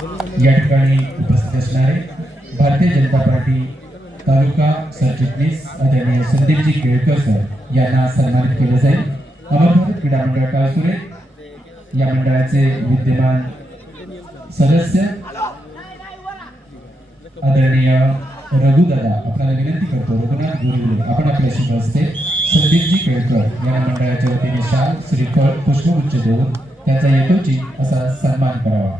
या ठिकाणी उपस्थित असणारे भारतीय जनता पार्टी तालुका सरचिटणीस आदरणीय संदीपजी केळकर सर यांना सन्मानित केले जाईल। अमर क्रीडा मंडळ काळसुरे या मंडळाचे विद्यमान सदस्य आदरणीय रघुदादा आपल्याला विनंती करतो, रघुनाथ गुरुले आपण आपल्या शुभ हस्ते संदीपजी केळकर या मंडळाच्या वतीने शाल श्रीफळ पुष्पगुच्छ देऊन त्यांचा यथोचित असा सन्मान करावा।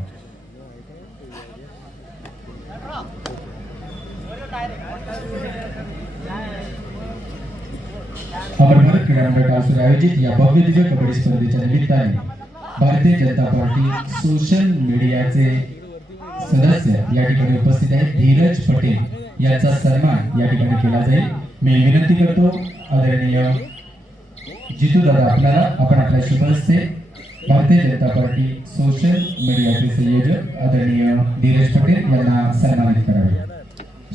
अमर भारत क्रीडा मंडळ काळसुरे आयोजित या भव्य दिव्य कबड्डी स्पर्धेच्या निमित्ताने भारतीय जनता पार्टी सोशल मीडियाचे सदस्य या ठिकाणी उपस्थित आहेत। धीरज पटेल यांचा सन्मान या ठिकाणी केला जाईल। मी विनंती करतो आदरणीय जितू दादा आपल्याला आपण आपल्या शुभ हस्ते भारतीय जनता पार्टी सोशल मीडियाचे संयोजक आदरणीय धीरज पटेल यांना सन्मानित करावे।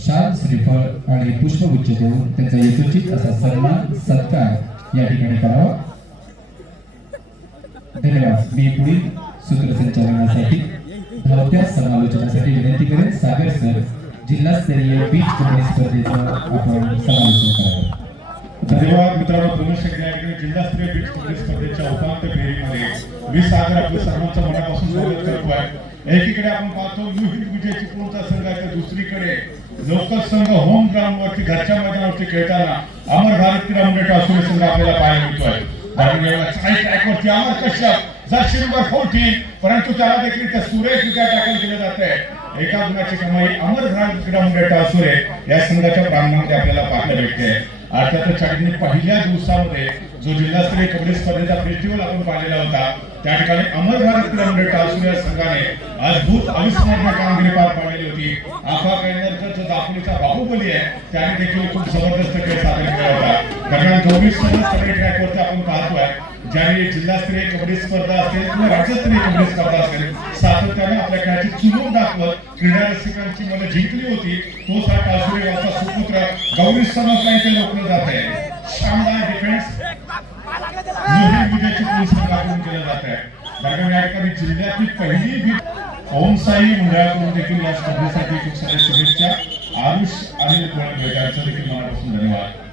शाल श्रीफळ आणि पुष्पगुच्छ देऊन त्यांचा यथोचित असा सन्मान सत्कार या ठिकाणी करावा। धन्यवाद। मी पुढील सूत्रसंचालनासाठी धावत्या समालोचनासाठी विनंती करेन सागर सर जिल्हास्तरीय बीच कबड्डी स्पर्धेचं आपण समालोचन करावं। धन्यवाद मित्रांनो। पुनश्च एकदा जिल्हास्तरीय बीच कबड्डी स्पर्धेच्या उपांत्य फेरीमध्ये मी सागर आपलं सर्वांचं मनापासून स्वागत करतोय। एकीकडे आपण पाहतो न्यू हिंद विजय चिपळूणचा संघ आहे, तर दुसरीकडे लोकल संघ होम ग्राउंडवरती घरच्या मैदानावरती खेळताना अमर भारत क्रीडा मंडळ काळसुरे संघ आपल्याला पाहायला मिळतोय। ट्रॅकवरती अमर कश्यप जर्सी नंबर 14, परंतु त्याला देखील त्या सुरेखरित्या टॅकल केलं जात आहे। एका गुणाची कमाई अमर भारत क्रीडा मंडळ काळसुरे या संघाच्या प्रांगणामध्ये आपल्याला पाहायला भेटते। अर्थातच पहिल्या दिवसामध्ये जो जिल्हास्तरीय कबड्डी स्पर्धेचा फेस्टिवल आपण पाहिलेला होता, त्या ठिकाणी अमर भारत क्रीडा मंडळ काळसुरे या संघाने अद्भुत अविस्मरणीय कामगिरी पार पाडलेली होती। आफा कैनरचा जो दापोलीचा बाहुबली आहे त्याने देखील खूप जबरदस्त खेळ सादर केला होता। दरम्यान 24 कबड्डी ट्रॅकवरती आपण पाहतोय ज्याने जिल्हास्तरीय कबड्डी स्पर्धा असेल किंवा राज्यस्तरीय कबड्डी स्पर्धा असेल सातत्याने आपल्या खेळाची चुनूक दाखवत क्रीडा रसिकांची मनं जिंकली होती। तोच हा काळसुरे गावचा सुपुत्र गौरी समजला इथे ओळखलं जात आहे। शानदार डिफेन्स विजयाची संघाकडून केलं जात आहे। दरम्यान या ठिकाणी जिल्ह्यातील पहिली बीट ओमसाई मंडळाकडून देखील या स्पर्धेसाठी खूप साऱ्या शुभेच्छा। आरुष अनिल कोळंबे यांचं देखील मनापासून धन्यवाद।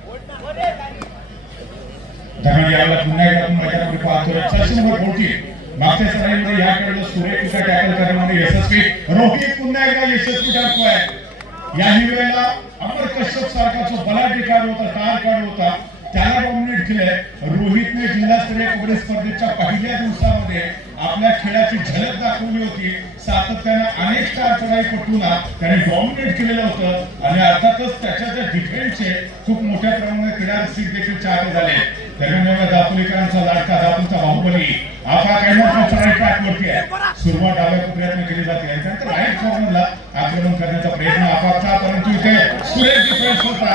दरम्यान याला पुन्हा एकदा आपण मैदानामध्ये पाहतोय जर्सी नंबर 14 मागच्या सराईमध्ये या खेळाला सुरेखरित्या टॅकल करण्यामध्ये यशस्वी रोहित पुन्हा एकदा यशस्वी ठरतोय। याही वेळेला अमर कश्यप सारखा जो बलाढ्य खेळाडू होता, स्टार खेळाडू होता, त्याला डॉमिनेट केलंय। रोहितने जिल्हास्तरीय कबड्डी स्पर्धेच्या पहिल्या दिवसामध्ये आपल्या खेळाची झलक दाखवली होती। सातत्याने अनेक स्टार चढाईपटूंना त्याने डॉमिनेट केलेलं होतं आणि अर्थातच त्याच्या त्या डिफेन्सचे खूप मोठ्या प्रमाणात क्रीडा रसिक देखील चाहते झाले। दरम्यान दापोलीकरांचा लाडका दापोलीचा बाहुबली आफा कैनरचा चढाई ट्रॅकवरती आहे। सुरुवात डाव्या प्रयत्न केली जाते आणि त्यानंतर राईट कॉर्नरला आक्रमण करण्याचा प्रयत्न आपापचा, परंतु इथे सुरेख डिफेन्स होता।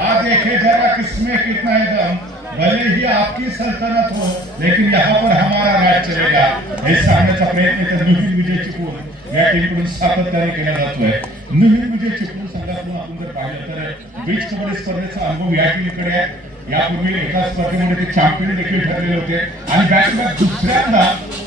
आज देखे जरा किसमें कितना है दम, भले ही आपकी सल्तनत हो लेकिन यहाँ पर हमारा राज चलेगा, हे सांगण्याचा प्रयत्न तर न्यू हिंद विजय चिपळूण या टीमकडून सातत्याने केला जातोय। न्यू हिंद विजय चिपळूण संघातून आपण जर पाहिलं तर बीच कबड्डी स्पर्धेचा अनुभव या टीमकडे आहे। यापूर्वी एका स्पर्धेमध्ये ते चॅम्पियन देखील ठरलेले होते आणि बॅक टू बॅक दुसऱ्यांदा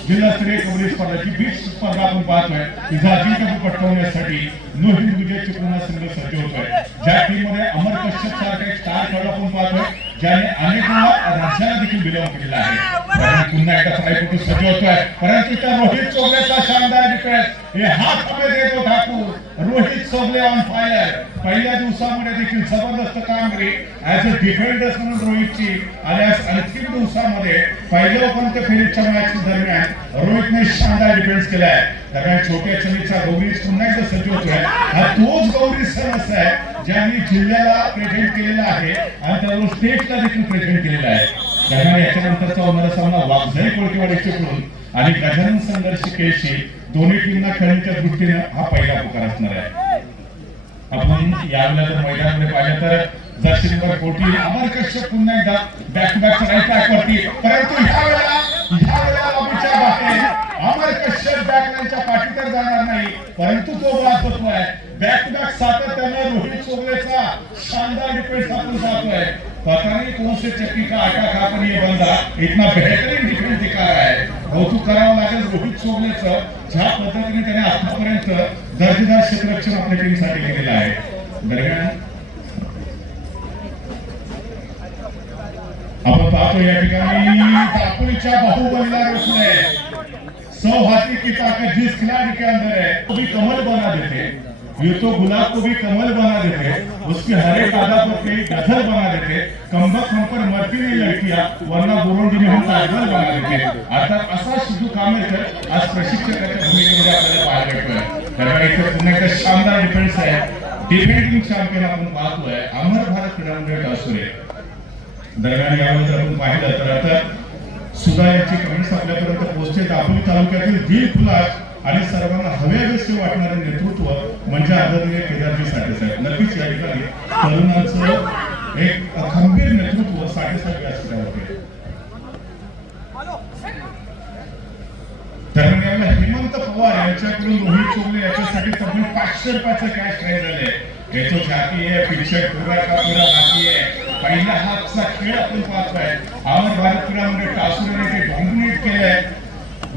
जिल्हास्तरीय कबड्डी स्पर्धेची बीच स्पर्धा आपण पाहतोय। तिचा अजिंक्यपद पटकावण्यासाठी न्यू हिंद विजय चिपळूण संघ सज्ज होतोय। ज्या टीममध्ये अमर कश्यप सारखा एक स्टार खेळाडू आपण पाहतोय ज्याने अनेक वेळा राज्याला देखील बिलॉंग केलेला आहे। पुन्हा एकदा चढाईपटू सज्ज होतोय, परंतु त्या रोहित चोगलेचा शानदार डिफेन्स, हे हात हवे देतो ठाकूर। Rohit Chogle on fire. पहिल्या दिवसामध्ये देखील जबरदस्त कामगिरी ऍज अ डिफेंडर्स म्हणून रोहितची आणि अंतिम दिवसामध्ये पहिल्या उपांत्य फेरीच्या मॅच दरम्यान रोहितने शानदार डिफेन्स केलाय। दरम्यान छोट्या चलीचा गौरी पुन्हा एकदा सज्ज होतोय। हा तोच गौरी सरस आहे ज्यांनी जिल्ह्याला प्रेझेंट केलेला आहे आणि त्यावर स्टेटला देखील प्रेझेंट केलेला आहे। दरम्यान याच्यानंतरचा होणारा सामना वाघजाई कोळकेवाडी चिपळूण आणि गजानन संघर्ष केशी दोन्ही टीमना खेळण्याच्या दृष्टीने हा पहिला पुकार असणार आहे। आपण यावेळेला जर मैदानामध्ये पाहिलं तर जर्सी नंबर 14 अमर कश्यप पुन्हा एकदा बॅक टू बॅक राईट ट्रॅकवरती, परंतु ह्या वेळेला लॉबीच्या बाहेर अमर कश्यप बॅकलाईनच्या पाठी तर जाणार नाही, परंतु तो बाद होतोय। बॅक टू बॅक सातत्याने रोहित चोगलेचा शानदार डिफेंस आपण पाहतोय। पता नहीं कौन से चक्की का आटा खाकर ये बंदा इतना बेहतरीन डिफेंस दिखा रहा है। कौतुक करावं लागेल रोहित चोगलेचं, ज्या पद्धतीने त्याने आतापर्यंत दर्जेदार क्षेत्ररक्षण आपल्या टीमसाठी केलेलं आहे. दरम्यान आपण पाहतो या ठिकाणी दापोलीच्या बाहुबलीला रोखलंय. 100 हाथी की ताकत जिस खिलाड़ी के अंदर है वो भी कमल बना देते, ये तो गुलाब को भी कमल बना देते, उसके हर एक आधा पर कई गजल बना देते, कमबख्त हम पर मरती नहीं लड़कियां वरना बुरुंडी में हम ताजमहल बना देते. अर्थात असा सिद्धू कामेकर आज प्रशिक्षकाच्या भूमिकेमध्ये आपल्याला पाहायला भेटतोय. कारण इथे पुन्हा एकदा शानदार डिफेन्स आहे. डिफेंडिंग चॅम्पियन आपण पाहतोय अमर भारत क्रीडा मंडळ टासुरे. दरम्यान यावर आपण पाहिलं तर आता सुधा यांची कमेंट्स आपल्यापर्यंत पोहोचते. दापोली तालुक्यातील दिल खुलास आणि सर्वांना हव्यावेसे वाटणारे नेतृत्व म्हणजे आदरणीय केदारजी साठे साहेब. नक्कीच या ठिकाणी तरुणांचं एक खंबीर नेतृत्व साठे साहेब व्यासपीठावर होते. दरम्यान हेमंत पवार यांच्याकडून रोहित चोगले याच्यासाठी तब्बल 500 रुपयाचं कॅश प्राइज आले. हे तो झाकी आहे, पिक्चर पूरा का पूरा बाकी आहे. पहिला हातचा खेळ आपण पाहतोय. अमर भारत क्रीडा मंडळ टासुरेने ते डॉमिनेट केलंय.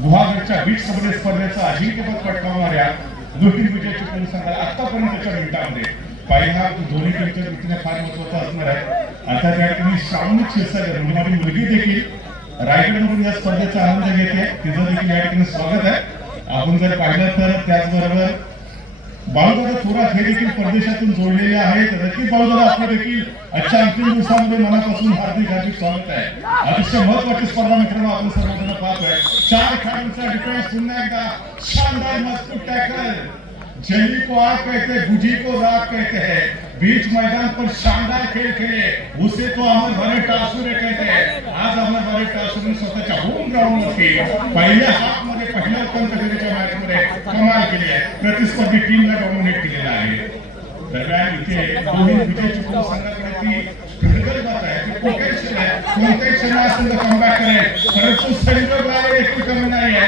गुहागरच्या बीच कबड्डी स्पर्धेचा अजिंक्यपद पटकावणाऱ्या दोन विजय चिपळूण संघाला आतापर्यंतच्या मिनिटांमध्ये पहिला दोन्ही टीमच्या दृष्टीने फार महत्वाचा असणार आहे. आता त्या ठिकाणी श्रावणी क्षीरसागर म्हणजे माझी मुलगी देखील रायगडमधून या स्पर्धेचा आनंद घेते. तिचं देखील या ठिकाणी स्वागत आहे. आपण जर पाहिलं तर त्याचबरोबर बाळूदादा थोरात हे देखील परदेशातून जोडलेले आहेत. नक्कीच बाळूदादा आपलं देखील आजच्या अंतिम दिवसामध्ये मनापासून हार्दिक हार्दिक स्वागत आहे. अतिशय महत्वाची स्पर्धा मित्रांनो आपण सर्वजण पाहतोय. 4 खेळाडूंचा डिफेन्स पुन्हा एकदा शानदार मजबूत टॅकल. जली को आग कहते, गुजी को राग कहते हैं. बीच मैदान पर शानदार खेळ खेळे उसे तो अमर भारत टासुरे कहते हैं. आज अमर भारत टासुरे स्वतःच्या होम ग्राउंडवरती पहिल्या हाफमध्ये पहिल्या उपांत्यफेरीच्या मॅचमध्ये कमाल केली आहे. प्रतिस्पर्धी टीमला डॉमिनेट केलेला आहे. दरम्यान इथे दोन्ही विजय चिपळूण संघाकडे प्रगल्भात आहे, पोटेन्शियल आहे. कोणत्याही क्षणात संघ कमबॅक करेल परंतु संजोग लाले एकही कमी नाही आहे.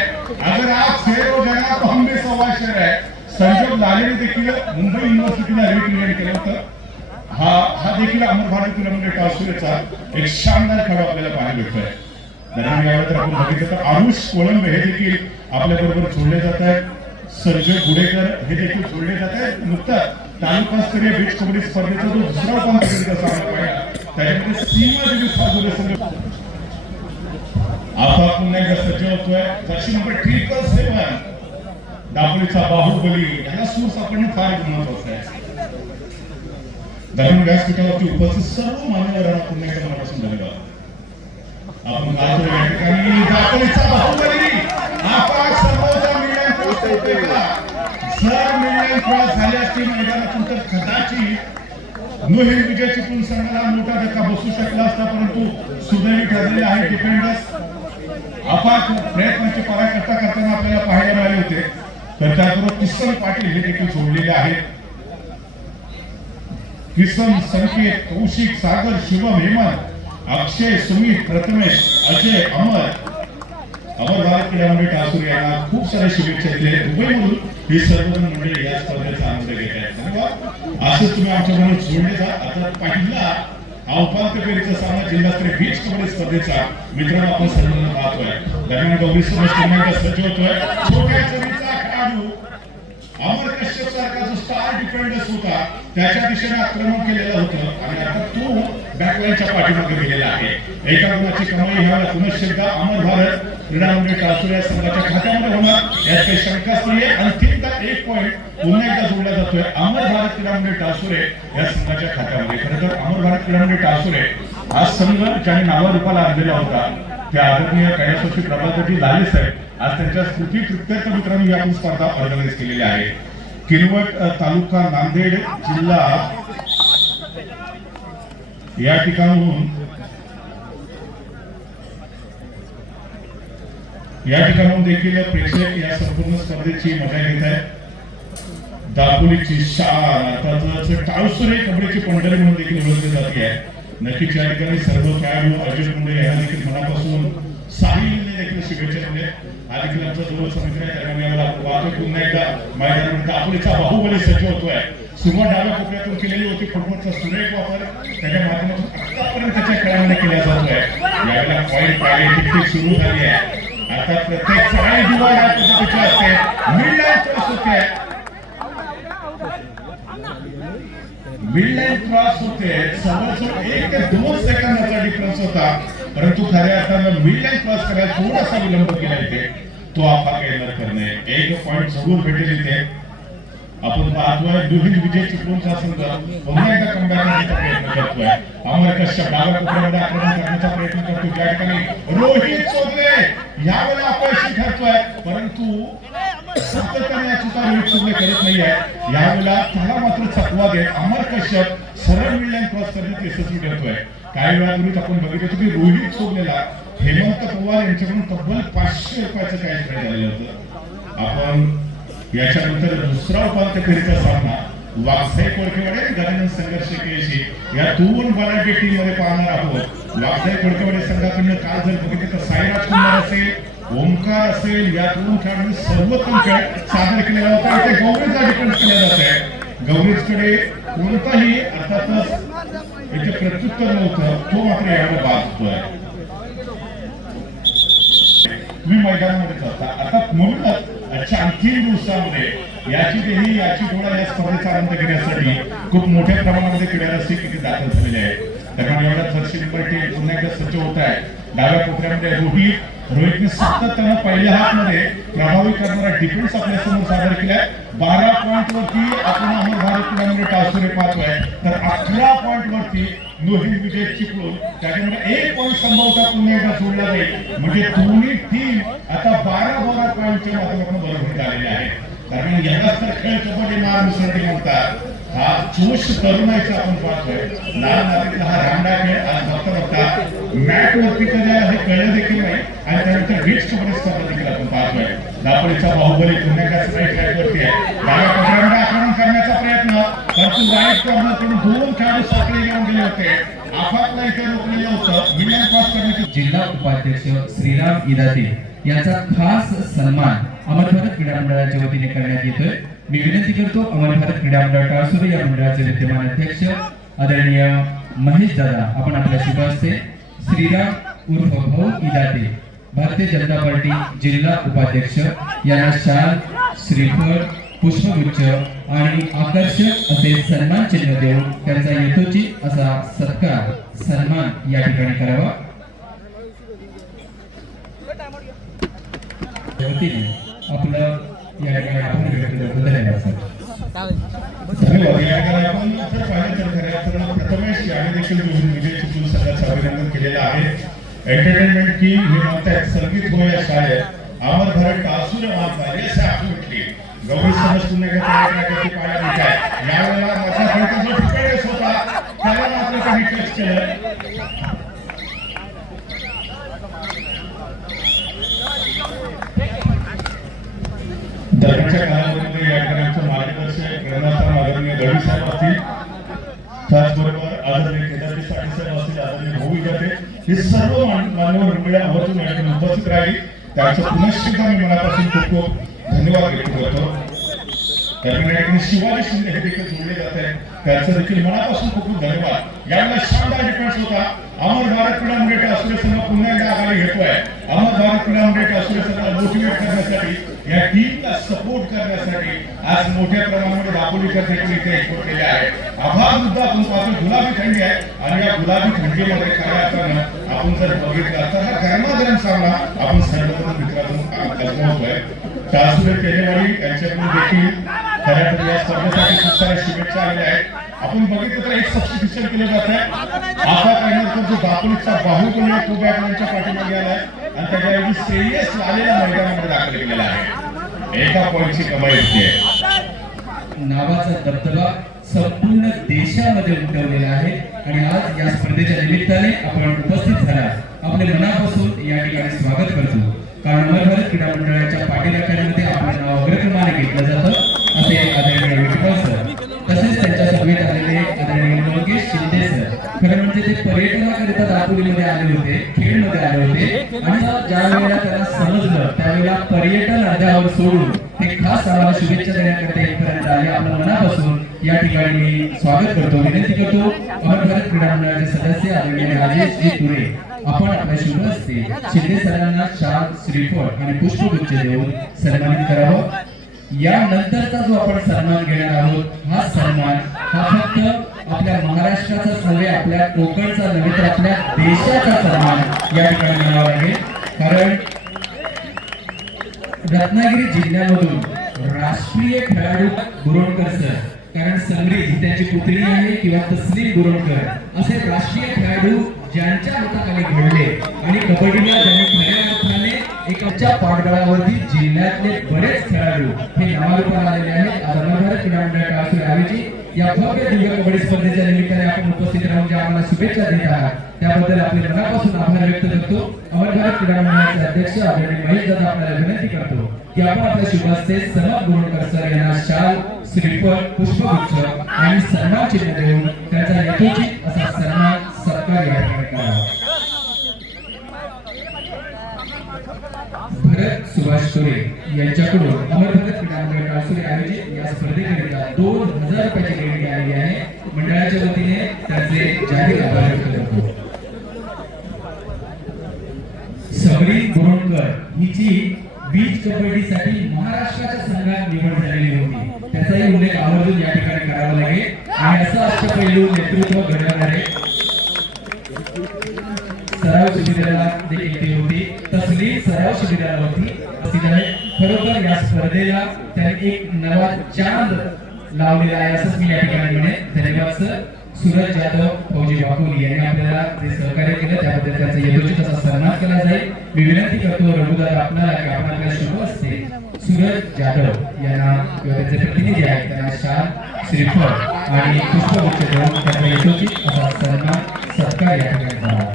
अगर आप शेरो जना तो हम भी सवा शेर है. संजोग लालेने देखील मुंबई युनिव्हर्सिटीला रिप्रेझेंट केलं होतं. हा देखील अमर भारत क्रीडा मंडळ टासुरेचा एक शानदार खेळ आपल्याला पाहायला भेटतोय. दरम्यान यावर आपण बघितलं तर आरुष कोळंबे हे देखील आपल्या बरोबर जोडले जात आहेत. संजय गुडेकर हे देखील जोडले जात आहेत. नुकताच तालुकास्तरीय बीच कबड्डी स्पर्धेचा जो दुसरा उपांत्यफेरीचा सामना पाहिला त्याच्यामध्ये सीमा देवी साजुरे संघ आता पुन्हा एकदा सज्ज होतोय. जर्सी नंबर 777 दापोलीचा बाहुबली याला सूर सापडणं फार महत्वाचं आहे. दरम्यान व्यासपीठावरती उपस्थित सर्व मान्यवरांना पुन्हा एकदा मनापासून धन्यवाद. आपण पाहतो या ठिकाणी दापोलीचा बाहुबली आपण सर्वचा मिलन क्रॉस करतोय का? जर मिलन क्रॉस झाले असतील मैदानातून तर कदाचित नोहिर विजय चिपळूण संघाला मोठा धक्का बसू शकला असता. परंतु सुदैवी ठरलेले आहे डिफेंडर्स. अफाट प्रयत्नाची पराकाष्ठा करताना आपल्याला पाहायला मिळाले होते. तर त्याबरोबर किसन पाटील हे देखील जोडलेले आहेत. किसन, संकेत, कौशिक, सागर, शिवम, हेमंत, अक्षय, सुमित, प्रथमेश, अजय, अमर भारत क्रीडा मंडळ टासुरे यांना खूप साऱ्या शुभेच्छा दिल्या. दुबईमधून ही सर्वजण मंडळी या स्पर्धेचा आनंद घेत आहेत. धन्यवाद. असंच तुम्ही आमच्याबरोबर जोडले जा. आता पहिला हा उपांत्यफेरीचा सामना जिल्हास्तरीय बीच कबड्डी स्पर्धेचा मित्रांनो आपण सर्वांना पाहतोय. दरम्यान गौरी सज्ज होतोय. छोट्या चवीचा खेळाडू अमर कश्यप सारखा जो स्टार डिफेंडर्स होता त्याच्या दिशेने आक्रमण केलेलं होतं आणि आता तो बॅकलाईनच्या पाठीमागे गेलेला आहे. एका गुणाची कमाई ह्याला पुनश्च अमर भारत क्रीडा मंडळ टासुरे या संघाच्या खात्यामध्ये होणार यात काही शंकाच नाहीये. अंतिमता 1 पॉईंट पुन्हा एकदा जोडला जातोय अमर भारत क्रीडा मंडळ टासुरे या संघाच्या खात्यामध्ये. खरं तर अमर भारत क्रीडा मंडळ टासुरे हा संघ ज्याने नावारूपाला आणलेला होता त्या आदरणीय कैलासवासी प्रभाकरजी लाले साहेब आज त्यांच्या स्मृती प्रित्यर्थ मित्रांनो ही आपण स्पर्धा ऑर्गनाइज केलेली आहे. किनवट तालुका, नांदेड जिल्हा या ठिकाणाहून देखील प्रेक्षक या संपूर्ण स्पर्धेची मजा घेत आहेत. दापोलीची शान अर्थातच टासुरे कबड्डीची पंढरी म्हणून देखील ओळखली जाते आहे. नक्कीच या ठिकाणी सर्व खेळाडू अजय मुंडे यांना देखील मनापासून साहिलने देखील शुभेच्छा दिल्या. हा देखील आमचा जवळचा मित्र आहे. दरम्यान आपण पाहतो पुन्हा एकदा मैदानामध्ये दापोलीचा बाहुबली सज्ज होतोय. सुरुवात डाव्या कोपऱ्यातून केलेली होती. फुटबॉलचा सुरेख वापर त्याच्या माध्यमातून आतापर्यंत त्याच्या खेळामध्ये केला जातोय. यावेळेला पॉईंट पाहिजे किती सुरू झाली आहे. आता प्रत्येक चाळी दिवा या पद्धतीची असते. मिडलाईन क्रॉस होते. मिड लाईन क्रॉस होते जवळजवळ 1 ते 2 सेकंदाचा डिफरन्स होता, परंतु खऱ्या अर्थानं मिड लाईन क्रॉस करायला थोडासा विलंब केला इथे, तो आपा केंद्र करणे एक पॉइंट जरूर भेटेल इथे. आपण पाहतोय दुहेरी विजय चिपळूणचा संघ पुन्हा एकदा कमबॅक करण्याचा प्रयत्न करतोय. अमर कश्यप डाव्या कोपऱ्यामध्ये आक्रमण करण्याचा प्रयत्न करतो, त्या ठिकाणी रोहित चोगले यावेळेला अपयशी ठरतोय, परंतु सातत्याने या चुका रोहित चोगले करत नाहीये. यावेळेला त्याला मात्र चकवा देत अमर कश्यप सरळ मिड लाईन क्रॉस करण्यात यशस्वी ठरतोय. काही वेळापूर्वी आपण बघितलं होतं की रोहित चोगलेला हेमंत पवार यांच्याकडून तब्बल 500 रुपयाचं कॅश प्राइज आलेलं होतं. आपण याच्यानंतर दुसरा उपांत्य फेरीचा सामना वागसाई कोळकेवाडे आणि गजानन संघर्ष केशी या दोन बलाढ्य टीम मध्ये पाहणार आहोत. वागसाई कोळकेवाडे संघाकडून काल जर बघितलं तर साईराज कुमार असेल, ओमकार असेल, या दोन खेळाडूंनी सर्वोत्तम खेळ सादर केलेला होता. इथे गौरीचा डिफेन्स केला जात आहे. गौरीजकडे कोणताही अर्थातच इथे प्रत्युत्तर नव्हतं, तो मात्र यावेळी बाद होतोय. तुम्ही मैदानामध्ये जाता आता, म्हणूनच आजच्या अंतिम दिवसामध्ये याची डोळा या स्पर्धेचा आनंद घेण्यासाठी खूप मोठ्या प्रमाणामध्ये क्रीडा रसिक इथे दाखल झालेले आहेत. त्यामुळे एवढा जर्सी नंबर टीम पुन्हा एकदा सज्ज होत आहे. डाव्या कोपऱ्यामध्ये रोहितने सातत्यानं पहिल्या हाफमध्ये प्रभावी करणारा डिफेन्स आपल्या समोर सादर केलाय. 12 पॉइंट वरती आपण अमर भारत क्रीडामध्ये टासुरे पाहतोय, तर 11 पॉइंट वरती लोहित विजय चिपळूण, त्याच्यामध्ये 1 पॉइंट संभवता पुन्हा एकदा सोडला जाईल. म्हणजे दोन्ही टीम आता 12 पॉइंटच्या माध्यमातून बरोबर झालेले आहेत. कारण यालाच तर खेळ कबड्डी महामुसंडी म्हणतात. हा जोश तरुणाईचा आपण पाहतोय. लाल मातीतला हा रामडा खेळ आज बघता मॅट वरती कधी हे कळलं देखील नाही, आणि त्यानंतर बीच कबड्डी स्पर्धा देखील आपण पाहतोय. दापोलीचा बाहुबली पुन्हा एकदा ट्रॅक वरती आहे. डाव्या कोपऱ्यामध्ये आक्रमण करण्याचा प्रयत्न, परंतु राईट कॉर्नर कडून 2 खेळाडू साखळी घेऊन गेले होते. आपापला इथे रोखलेलं होतं. मिड लाईन क्रॉस करण्याची जिल्हा उपाध्यक्ष श्रीराम इदाते यांचा खास सन्मान अमर भारत क्रीडा मंडळाच्या वतीने करण्यात येतोय. मी विनंती करतो अमर भारत क्रीडा मंडळ टाळसुरे या मंडळाचे विद्यमान अध्यक्ष आदरणीय महेश दादा आपण आपल्या शुभ हस्ते श्रीराम उर्फ भाऊ इदाते भारतीय जनता पार्टी जिल्हा उपाध्यक्ष यांना शाल, श्रीफळ, पुष्पगुच्छ आणि आकर्षक असे सन्मान चिन्ह देऊन त्यांचा यथोचित असा सत्कार सन्मान या ठिकाणी करावा. आपलं या ठिकाणी आपण धन्यवाद सर. धन्यवाद. या ठिकाणी आपण जर पाहिलं तर खऱ्या अर्थानं प्रथमेश याने देखील विजय चिपळूण संघाचं अभिनंदन केलेलं आहे. एंटरटेनमेंट की हे म्हणतात संगीत हो या शाळेत अमर भारत टासुरे मानतात येस ॲब्सोल्युटली. गौरी समज पुन्हा एकदा कार्यक्रमाची पाया देत आहे. यावेळेला माझा खेळचा जो फिटनेस होता त्याला मात्र काही टच केलं. दरम्यानच्या कालावधीमध्ये या ठिकाणचं मार्गदर्शक ग्रंथाचा आदरणीय दळवी साहेब असतील, त्याचबरोबर आदरणीय केदारजी साठे साहेब असतील, आदरणीय भाऊ इदाते, हे सर्व मान्यवर मंडळी आवर्जून या ठिकाणी उपस्थित राहील. त्यांचं पुनश्चिंता मी मनापासून खूप खूप धन्यवाद व्यक्त करतो. त्यामुळे शिवाजी शिंदे हे देखील जोडले जात आहे, त्यांचं देखील मनापासून खूप खूप धन्यवाद. यावेळेला शानदार डिफेन्स होता. अमर भारत क्रीडा मंडळ टासुरे संघ पुन्हा एकदा आघाडी घेतोय. अमर भारत क्रीडा मंडळ टासुरे संघाला मोटिवेट करण्यासाठी, या टीमला सपोर्ट करण्यासाठी आज मोठ्या प्रमाणामध्ये दापोलीकर देखील इथे एकवटलेले आहेत. आभार मुद्दा आपण पाहतो गुलाबी थंडी आहे, आणि या गुलाबी थंडीमध्ये खऱ्या अर्थानं आपण जर बघितलं तर हा गरमागरम सामना आपण सर्वजण मित्रांनो अजमावतोय. टासुरे केलेवाडी यांच्याकडून देखील खऱ्या अर्थानं या स्पर्धेसाठी खूप साऱ्या शुभेच्छा आलेल्या आहेत. आपण बघितलं तर एक सबस्टिट्यूशन केलं जात आहे. आता काही जो दापोलीचा बाहुबली तो बॅटमॅनच्या पाठीमागे आलाय, आणि त्याच्याऐवजी श्रेयस लालेला मैदानामध्ये दाखल केलेला आहे. 1 पॉइंटची कमाई होते. नावाचा दबदबा संपूर्ण देशामध्ये उमटवलेला आहे, आणि आज या स्पर्धेच्या निमित्ताने आपण उपस्थित झाला आपले मनापासून या ठिकाणी स्वागत करतो. कारण अमर भारत क्रीडा मंडळाच्या पाठीराख्यांमध्ये आपलं नाव अग्रक्रमाने घेतलं जातं असे आदरणीय विठ्ठल सर, तसेच त्यांच्या सभेत आलेले आदरणीय लोकेश शिंदे सर. खरं म्हणजे ते पर्यटनाकरिता दापोलीमध्ये आले होते, खेळमध्ये आले होते, आणि ज्या वेळेला त्यांना समजलं त्यावेळेला पर्यटन अर्ध्यावर सोडून ते खास आम्हाला शुभेच्छा देण्याकरता इथपर्यंत आले. आपल्या मनापासून या ठिकाणी मी स्वागत करतो, विनंती करतो अमर भारत क्रीडा मंडळाचे सदस्य आदरणीय राजेशजी तुरे आपण आपल्या शुभ हस्ते शिंदे सरांना शाल, श्रीफळ आणि पुष्पगुच्छ देऊन सन्मानित करावं. यानंतरचा जो आपण सन्मान घेणार आहोत, हा सन्मान हा फक्त आपल्या महाराष्ट्राचाच नव्हे, आपल्या कोकणचा नव्हे तर आपल्या देशाचा सन्मान या ठिकाणी म्हणावा लागेल. कारण रत्नागिरी जिल्ह्यामधून राष्ट्रीय खेळाडू गुरोणकर सर, कारण समरी ही त्यांची पुतणी आहे, किंवा तस्लीम गुरोणकर असे राष्ट्रीय खेळाडू ज्यांच्या हाताखाली घडले आणि कबड्डीला ज्यांनी खऱ्या अर्थाने एकाच्या पाठबळावरती जिल्ह्यातले बरेच खेळाडू हे नावारूपाला आलेले आहेत. आज अमरभारत क्रीडा मंडळ काळासुर आयोजित या भव्य दिव्य कबड्डी स्पर्धेच्या निमित्ताने आपण उपस्थित राहून ज्या आम्हाला शुभेच्छा देत आहात त्याबद्दल आपले मनापासून आभार व्यक्त करतो. अमरभारत क्रीडा मंडळाचे अध्यक्ष आदरणीय महेश दादा आपल्याला विनंती करतो की आपण आपल्या शुभ हस्ते समर्थ गुरोणकर सर यांना शाल, श्रीफळ, पुष्पगुच्छ आणि सन्मान चिन्ह देऊन त्यांचा यथोचित असा सन्मान सत्कार या ठिकाणी करावा. भरत सुभाष टोरे यांच्याकडून अमरभारत क्रीडा मंडळ काळासुर आयोजित या स्पर्धेकरिता 2000 रुपयाची देणगी आलेली आहे. मंडळाच्या वतीने त्याचे जाहीर आभार व्यक्त करतो. समरी गुरोणकर हिची बीच कबड्डीसाठी महाराष्ट्राच्या संघात निवड झालेली होती. त्याचाही उल्लेख आवर्जून या ठिकाणी करावा लागेल. आणि असं अष्टपैलू नेतृत्व घडवणारे सराव शिबिराला देखील ती होती. तस्लीम सराव शिबिराला होती. खरोखर या स्पर्धेला त्यांनी एक नवा चांद लावलेला आहे असंच मी या ठिकाणी म्हणेन. धन्यवाद सर. सूरज जाधव, फौजी बाकुल यांनी आपल्याला जे सहकार्य केलं त्याबद्दल त्यांचा यथोचित असा सन्मान केला जाईल. मी विनंती करतो रघुदादा आपल्याला की आपण आपल्या शुभ हस्ते सूरज जाधव यांना त्यांचे प्रतिनिधी आहेत त्यांना शाल, श्रीफळ आणि पुष्पगुच्छ देऊन त्यांचा यथोचित असा सन्मान सत्कार या ठिकाणी करावा.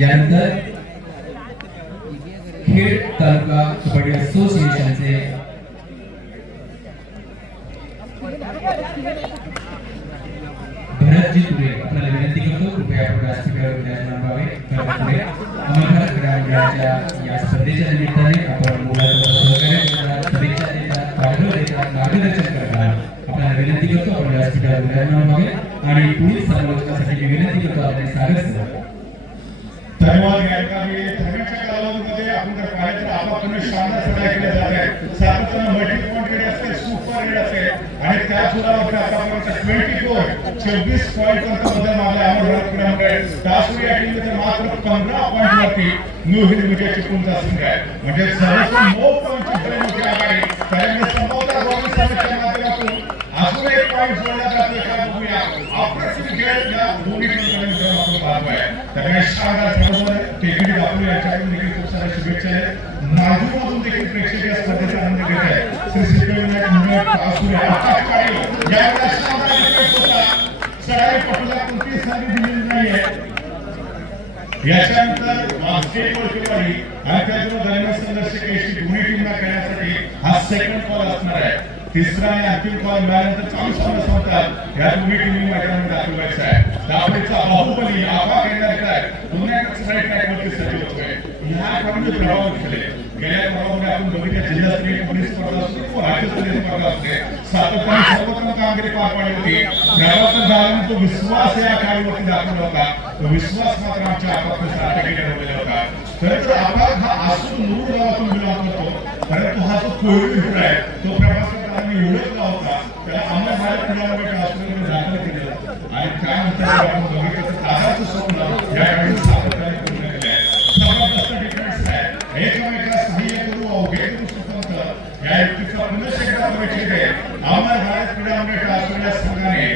यानंतर खेड तालुका कबड्डी असोसिएशनचे भरतजी तुरे आपल्याला विनंती करतो कृपया आपण व्यासपीठावर विराजमान व्हावे. अमरभारत क्रीडा मंडळाच्या या स्पर्धेच्या निमित्ताने आपण मुलाचं सहकार्य करणार, शुभेच्छा देतात, पाठबळ देतात, मार्गदर्शन करतात. आपल्याला विनंती करतो आपण व्यासपीठावर विराजमान व्हावे आणि पुढील समालोचनासाठी मी विनंती करतो आपले सागर सर. धन्यवाद. दरम्यानच्या कालावधीमध्ये आपण जर पाहिलं तर आपापले शानदार सगळ्या केल्या जात आहेत. सातत्यानं मल्टी पॉईंट रेड असेल, सुपर रेड असेल आणि त्याच जोरावरती आतापर्यंत 24 पॉईंट पर्यंत बदल मारले अमरभारत क्रीडा मंडळ. काळासुर या टीममध्ये मात्र 15 पॉईंट वरती न्यू हिंद विजय चिपळूणचा संघ आहे. म्हणजे सर्वोच्च 9 पॉईंटची भर मोठी आघाडी. त्यामुळे संभवतः गोविंद समितीच्या माध्यमातून अजून एक पॉईंट जोडला जातोय का बघूया. अप्रतिम खेळ या दोन्ही टीममध्ये आपण पाहतोय. त्यामुळे शानदार ठरवलं टेकडी बापू यांच्याकडून देखील खूप साऱ्या शुभेच्छा आहेत. नागपूरमधून देखील प्रेक्षक या स्पर्धेचा आनंद घेत आहेत. श्री सिद्धविनायक मंडळ काळासुर यावेळेला शानदार विकेट होता. सगळे पटूला कोणतीही संधी दिलेली नाहीये. याच्यानंतर बास्केटबॉल खेळाडू आणि त्याचबरोबर दरम्यान संघर्ष केशी दोन्ही टीमला खेळण्यासाठी हा सेकंड कॉल असणार आहे. तिसरा आणि अंतिम कॉल मिळाल्यानंतर चालू सामना संपतात. या दोन्ही टीमनी मैदानामध्ये दाखल व्हायचं आहे. दाखवण्याचा बाहुबली आबा केंद्राचा आहे. पुन्हा एकदा राईट ट्रॅकवरती सज्ज होतोय. ह्या क्रमाने प्रभाव खेळले. गेल्या प्रभावामध्ये आपण बघितलं जिल्हास्तरीय कबड्डी स्पर्धा असते किंवा राज्यस्तरीय स्पर्धा असते. सातत्याने सर्वोत्तम कामगिरी पार पाडली होती. प्रभावात झाल्याने तो विश्वास या खेळाडूवरती दाखवला होता. तो विश्वास मात्र आमच्या आपापल्या स्ट्रॅटेजीने ठरवलेला होता. खरं तर आपण हा आसूर नूर गावातून बिलॉंग करतो. परंतु हा जो कोळी मित्र आहे तो प्रभास ओळखला होता. त्याला अमरभारत क्रीडा मंडळ काळासुरमध्ये दाखल केलं आणि त्यानंतर आपण बघितलं दादाचं स्वप्न या ठिकाणी सातत्याने पूर्ण केलं आहे. जबरदस्त डिफेन्स आहे. एकमेकाला सहाय्य करू, अवघे करू स्वतंत्र या युक्तीचा पुनश्च एकदा परिचय आहे. अमरभारत क्रीडा मंडळ काळासुर या संघाने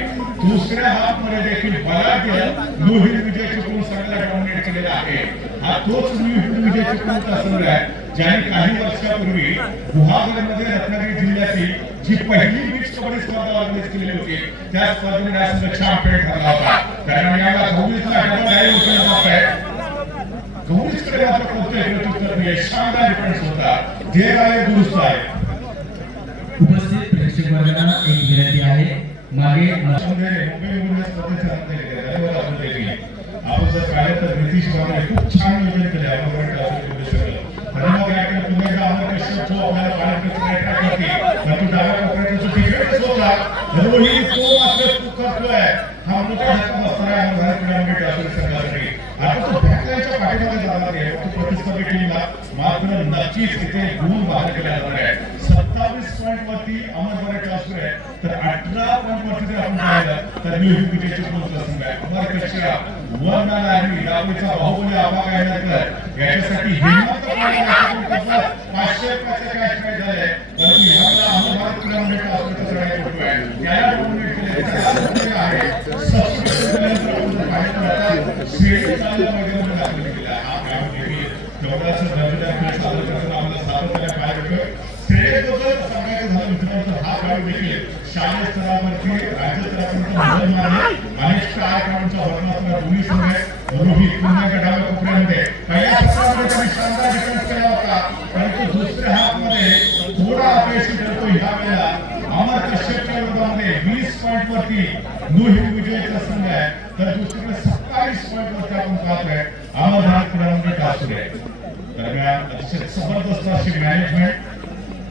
दुसऱ्या हाफमध्ये देखील बलाढ्य न्यू हिंद विजय चिपळूण संघाला डॉमिनेट केलेला आहे. हा तोच न्यू हिंद विजय चिपळूणचा संघ आहे ज्याने काही वर्षापूर्वी गुहागरमध्ये रत्नागिरी जिल्ह्यातील जी पहिली बीच कबड्डी स्पर्धा ऑर्गनाइज केलेली होती त्या स्पर्धेमध्ये हा संघ चॅम्पियन ठरला होता. कारण याला गौरीचा डबल डायव्ह केला जात आहे. गौरीकडे मात्र कोणत्याही उत्तर नाही. शानदार डिफेन्स होता. जे आहे दुरुस्त आहे. उपस्थित प्रेक्षक वर्गांना एक विनंती आहे. मागे मुंबई स्पर्धेचा आपण जर पाहिलं तर नितीश बाबा खूप छान नियोजन केले. मात्र नक्कीच तिथे गुण बाहेर केला जाणार आहे. 27 पॉईंट वरती अमर क्लासवर आहे, तर 18 पॉईंट वरती जर आपण पाहिलं तर न्यू विजयची पोहोच असणार आहे. Amar Kashyap one man army दाबळीचा बाहुबली आबा गायनाकर याच्यासाठी हिम्मत 500 रुपयाचं कॅश प्राइज झालंय. परंतु याला अमर भारत क्रीडामध्ये क्लासवरचा सगळ्यात मोठा आहे. याला डोनेट केले आहे. सबस्क्रिप्शन केल्यानंतर आपण पाहिलं तर स्टेट चालू मैदानामध्ये दाखल केला. हा त्यामध्ये तेवढाच दर्जेदार खेळ सादर करताना आम्हाला सातत्याने पाहायला मिळतं. स्टेटबद्दल सांगायचं झालं मित्रांनो, हा खेळ देखील शालेय स्तरावरती राज्य स्तरापर्यंत मदत मारले. अनेक कार्यक्रमांचा वर्णनाचा दोन्ही संघ रोहित पुन्हा डाव्या कोपऱ्यामध्ये पहिल्या सत्रामध्ये त्यांनी शानदार डिफेन्स केला होता, परंतु दुसऱ्या हाफमध्ये थोडा अपयशी ठरतो. ह्या वेळेला अमर कश्यपच्या विरोधामध्ये 20 पॉईंट वरती न्यू विजयचा संघ आहे, तर दुसरीकडे 27 पॉईंट वरती आपण पाहतोय अमर भारत क्रीडामध्ये टासूर आहे. दरम्यान अतिशय जबरदस्त अशी मॅनेजमेंट,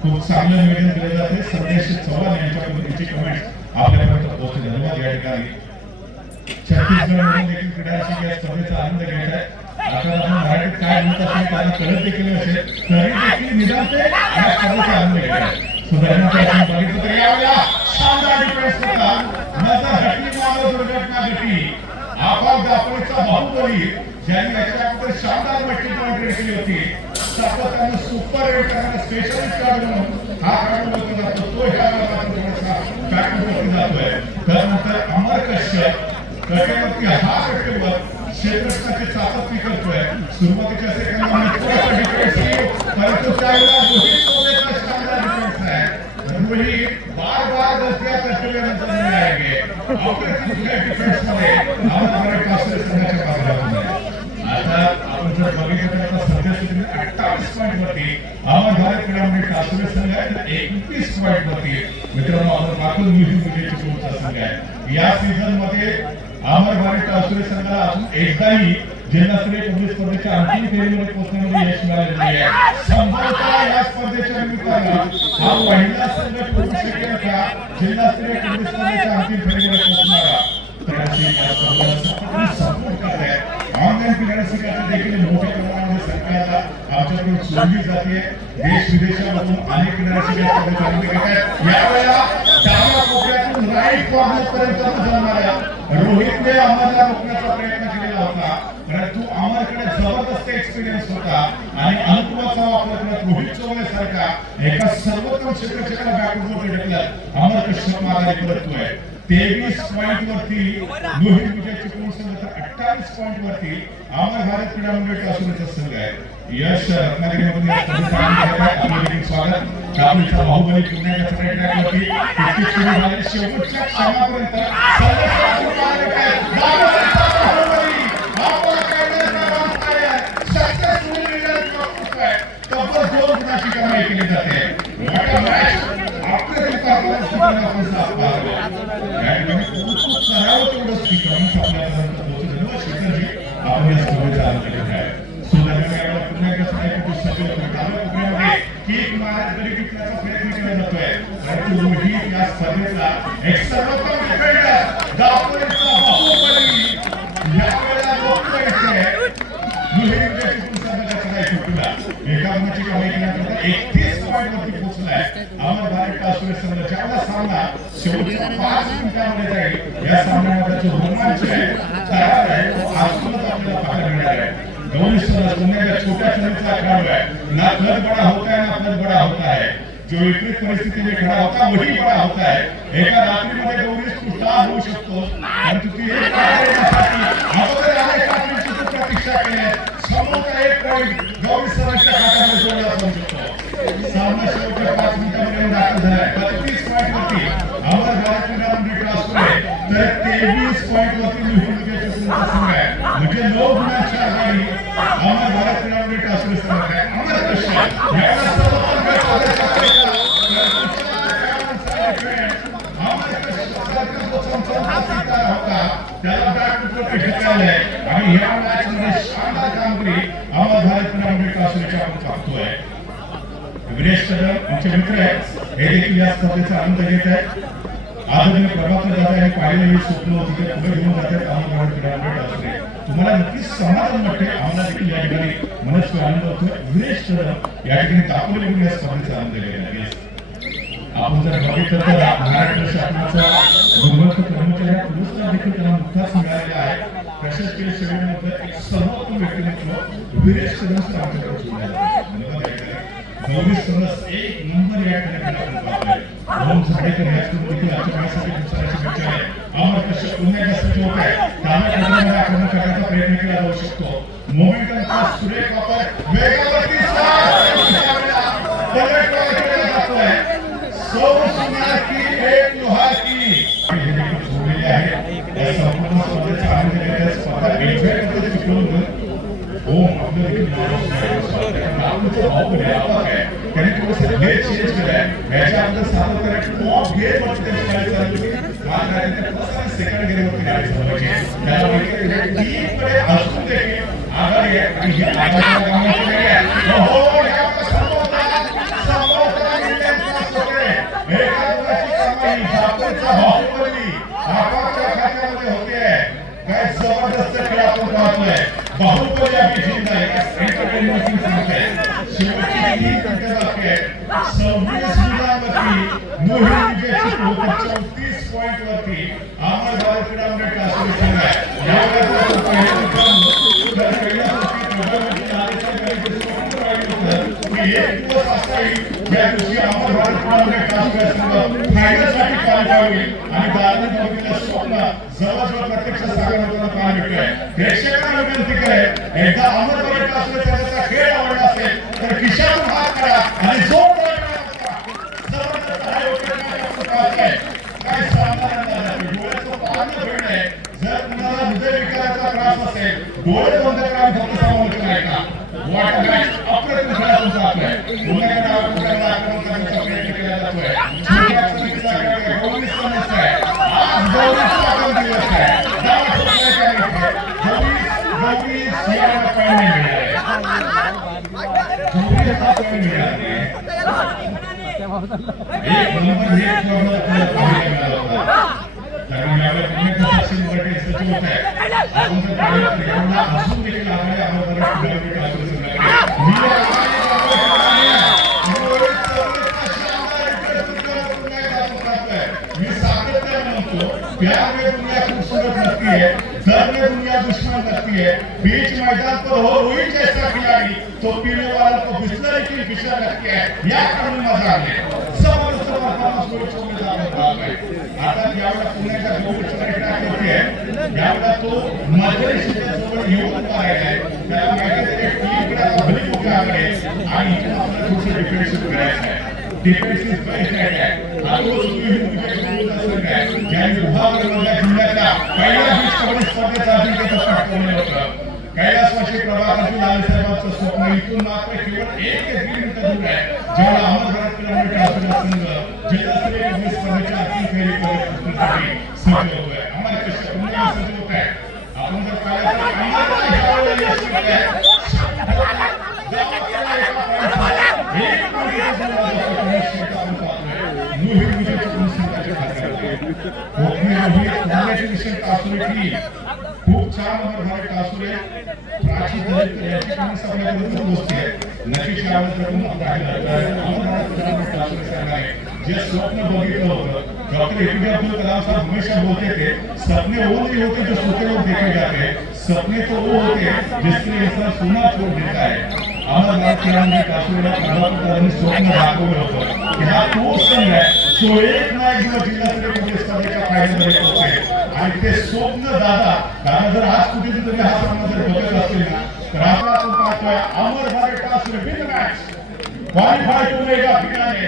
खूप चांगलं निवेदन केलं जाते. संदेश चव्हाण यांच्याकडून त्याची कमेंट आपल्यापर्यंत पोहोचले. धन्यवाद. या ठिकाणी छत्तीसगडमधून देखील क्रीडारसिक या स्पर्धेचा आनंद घेत आहे. आता आपण मराठीत काय बोलत असेल त्यांना कळत देखील असेल, तरी देखील निदान ते या स्पर्धेचा आनंद घेत आहे. सुधारणाचा आपण बघितलं तर यावेळेला शानदार डिफेन्स होता. नजर हटली मागं दुर्घटना घडली. आपण दापोलीचा बाहुबली ज्यांनी याच्या अगोदर शानदार मल्टी पॉइंट केली होती, सातत्यानं सुपर रेट करणारा स्पेशलिस्ट खेळाडू म्हणून हा खेळाडू ओळखला जातो. तो ह्या भागात थोडासा बॅकवर्ड जातोय. त्यानंतर अमर कश्यप कटेवरती हा कटेवर क्षेत्ररक्षणाची चाचपणी करतोय. सुरुवातीच्या सेकंदामध्ये थोडासा डिफेन्स, परंतु त्यावेळेला रोहित कोहलीचा शानदार डिफेन्स आहे. रोहित बार गलतियां करते हुए नजर नहीं आएंगे. आपल्या डिफेन्समध्ये अमर कासरे संघाच्या माध्यमातून आता आपण जर बघितलं तर आता सध्या स्थितीत 28 पॉईंट वरती अमर भारत क्रीडामध्ये कासरे संघ आहे, तर 21 पॉईंट वरती मित्रांनो अमर राखून न्यू विजयची पोहोचचा संघ आहे. या सीझन मध्ये अमर भारत कासरे संघाला अजून एकदाही जिल्हास्तरीय कबड्डी स्पर्धेच्या अंतिम फेरीमध्ये पोहोचण्यामध्ये यश मिळालेलं आहे. संभवतः या स्पर्धेच्या निमित्तानं हा पहिला संघ पोहोचू शकेल का जिल्हास्तरीय कबड्डी स्पर्धेच्या अंतिम फेरीमध्ये पोहोचणारा. सपोर्ट करत आहे. ऑनलाईन क्रीडारसिकांची देखील मोठ्या प्रमाणामध्ये सरकारला आमच्याकडून सोडली जाते. देश विदेशामधून अनेक क्रीडारसिक या स्पर्धेचा आनंद घेत आहेत. यावेळेला डाव्या कोपऱ्यातून राईट कॉर्नर पर्यंत जाणाऱ्या रोहितने अमरला रोखण्याचा प्रयत्न केलेला होता, परंतु अमरकडे जबरदस्त एक्सपिरियन्स होता आणि अनुकूलाचा वापर करत रोहित चौगले सारखा एका सर्वोत्तम क्षेत्ररक्षकाला बॅकवर्ड ढकलत अमर कश्यप माघारी परततोय. 23 पॉईंट वरती न्यू विजयची पोहोच संघ, तर 28 पॉईंट वरती अमर भारत क्रीडामध्ये टासूरचा संघ आहे. यश रत्नागिरीमधून या स्पर्धेचा आनंद घेत आहे. आपलं देखील स्वागत. काबुलचा बाहुबली पुन्हा एकदा ट्रॅकवरती तितकीच सुरू झाली. शेवटच्या क्षणापर्यंत कमाई केली जाते. एकाची कमाई केल्यानंतर 31 पॉईंट वरती पोहोचलाय अमर भारत कासरे संघ. ज्याला सामना शेवटच्या 5 मिनिटांमध्ये जाईल, या सामन्यामध्ये जो रोमांच आहे तयार आहे तो आजूनच आपल्याला पाहायला मिळणार आहे. दोन्ही संघ पुण्याच्या छोट्या संघाचा खेळाडू आहे. ना कद बडा होता है ना कद बडा होता है. जो विपरीत परिस्थिती में खड़ा होता वही बड़ा होता है. एका रात्रीमध्ये दोन्हीच तू स्टार होऊ शकतो, परंतु ती एक अगोदर अनेक रात्रीची तू प्रतीक्षा केली. समोरचा एक पॉईंट गौरी सरांच्या खात्यामध्ये जोडला जाऊ शकतो. सामना शेवटच्या 5 मिनिटांमध्ये दाखल झालाय. 32 पॉईंट वरती अमर भारत क्रीडामध्ये ट्रान्सफर आहे, तर 23 पॉईंट वरती न्यू विजयचा संघ आहे. म्हणजे 9 गुणांची आघाडी अमर भारत क्रीडामध्ये ट्रान्सफर संघ आहे. अमर कश्यप याला सर्वोत्तम त्याला बॅकवर्ड ढकललंय आणि या मॅच मध्ये शानदार कामगिरी अमर भारत क्रीडामध्ये कासरेच्या आपण पाहतोय. विरेश कदम आमचे मित्र आहेत, हे देखील या स्पर्धेचा आनंद घेत आहेत. आदरणीय प्रभाकर दादा यांनी पाहिलेलं हे स्वप्न होतं ते पुढे घेऊन जातात अमर भारत क्रीडामध्ये कासरे. तुम्हाला नक्कीच समाधान वाटते. आम्हाला देखील या ठिकाणी मनस्वी आनंद होतोय. विरेश कदम या ठिकाणी दापोलीहून या स्पर्धेचा आनंद घेत आहेत. आपण जर बघितलं तर महाराष्ट्र शासनाचा गुणवत्ता कर्मचारी पुरस्कार देखील त्यांना नुकताच मिळालेला आहे. प्रशासकीय सेवेमध्ये एक सर्वोत्तम व्यक्तिमत्व वीरेश सरस आमच्याकडे जोडलेलं आहे. गौरी सरस एक नंबर या ठिकाणी आपण पाहतोय. ओम झाडेकर यातून देखील आजच्या वेळेसाठी दुसऱ्याचे विचार आहे. अमर कश्यप पुन्हा एकदा सज्ज होत आहे. त्यामुळे प्रथम आक्रमण करण्याचा प्रयत्न केला जाऊ शकतो. मोमेंटमचा सुरेख वापर वेगावरती एक लोहा की जोडलेली आहे. या संपूर्ण स्पर्धेचा आनंद घेण्याचा स्पर्धा एन्जॉय करण्याचे चित्रपट ओम आपलं देखील आपलं भाऊ व्यापक आहे. त्याने थोडंसं गेट चेंज केलंय. याच्या अगोदर साधं करेक्ट टॉप गेट वरती त्याची गाडी चालवली. मात्र त्याने सेकंड गेअर वरती गाडी चालवायची. त्यामुळे टीमकडे अजून देखील आघाडी आहे आणि ही आघाडीला कामाची वेळ आहे. हो या संभवता इंडियन वगैरे एका दोघांची कामाई जापरचा बाहुबली आपापच्या खात्यामध्ये होते. काय जबरदस्त खेळ आपण पाहतोय. बाहुबली आपली जिंदा आहे. एंटरटेनमेंट सांगताय. शेवटची 3 मिनिटं बाकी आहे. 26 गुणांवरती मोहित विजयची 34 पॉइंट वरती अमर भारत क्रीडा मंडळ कासोली संघ आहे. यावेळेस एक दिवस असा येईल ज्या दिवशी अमर भारत क्रीडा मंडळ कासोली संघ फायनलसाठी क्वालिफाय होईल आणि दादाने बघितलं स्वप्न जवळजवळ प्रत्यक्ष सागरमधून पाहायला मिळतोय. प्रेक्षकांना विनंती करेल एकदा अमर भारत कासोली संघाचा खेळ आवडला असेल तर खिशातून हात काढा आणि जोरदार जबरदस्त हा काय सांगणार डोळ्याचं पाहणं भेट आहे. जर तुम्हाला हृदय विकाराचा त्रास असेल डोळे बंद करा फक्त समालोचन ऐका. वाट मॅच अप्रतिम खेळा तुमचा आपला पुण्याकडे आक्रमण करण्याचा प्रयत्न केला जातोय. छोट्या समितीचा खेळ गौरी समज आहे. आज गौरीचा आपण दिवस आहे. गौरी सियाला पॉईंट नाही मिळाले. गौरीचा पॉईंट मिळाले. एक नंबर एक मिळाला होता. कारण यावेळेस पुण्याचं दक्षिण गटात सचिव होत आहे. आपण जर पाहिलं तर एवढा अजून देखील आकडे आम्हाला किलोमीटर असून मी सातत्याने म्हणतो प्यार में दुनिया खूबसूरत लगती है, दर्द में दुनिया दुश्मन लगती है. बीच मैदान पर हो रोहित जैसा खिलाड़ी तो पीने वालों को बिस्लरी की फिशर लगती है. या कानून मजा आले जबरदस्त परफॉर्मन्स रोहित शर्मा आहे. आता यावेळेला पुण्याच्या गौरीची ट्रॅक होते. यावेळेला तो मध्यरेषेच्या जवळ येऊन पाहिला आहे. त्याला माहिती आहे की टीमकडे आपली मोठी आघाडी आहे आणि इथून आपल्याला थोडंसं डिफेन्सिव्ह करायचं आहे. डिफेन्सिव्ह बेस्ट आहे. या विभागामधल्या जिल्ह्यातल्या पहिल्या बीच कबड्डी स्पर्धेचा अजिंक्यपद पटकावलं होतं. कैलासवासी प्रभाकरजी लालसाहेबांचं स्वप्न इथून मात्र केवळ 1 ते 2 मिनिटं दूर आहे. जेव्हा अमर भारत क्रीडा मंडळ कासोली संघ जिल्हास्तरीय कबड्डी स्पर्धेच्या अंतिम फेरीसाठी सज्ज होतोय. अमर कश्यप पुन्हा सज्ज होत आहे. आपण जर पाहिलं तर अमरला ह्यावेळेला यश मिळतंय. खूप छान अमर भारत कासोली प्राची याची काही सगळ्यात गोष्टी आहेत. नक्कीच याबद्दल अमर भारत कासोली संघाने जे स्वप्न बघितलं होतं. डॉक्टर एपीजे अब्दुल कलाम साहब हमेशा बोलते थे सपने वो नहीं होते जो सोते लोग देखे जाते. सपने तो वो होते जिसके इंसान सोना छोड़ देता है. अमर भारत क्रीडा मंडळ कासोलीला प्रभाकरांनी स्वप्न दाखवलं होतं की हा तो संघ आहे तो एक ना एक दिवस जिल्हास्तरीय कबड्डी स्पर्धेच्या फायनलमध्ये पोहोचेल. आणि ते स्वप्न दादा जर आज कुठेतरी हा सामना जर बघत असेल ना तर आपण पाहतोय Amar Bharat Kasoli win match qualify to mega finale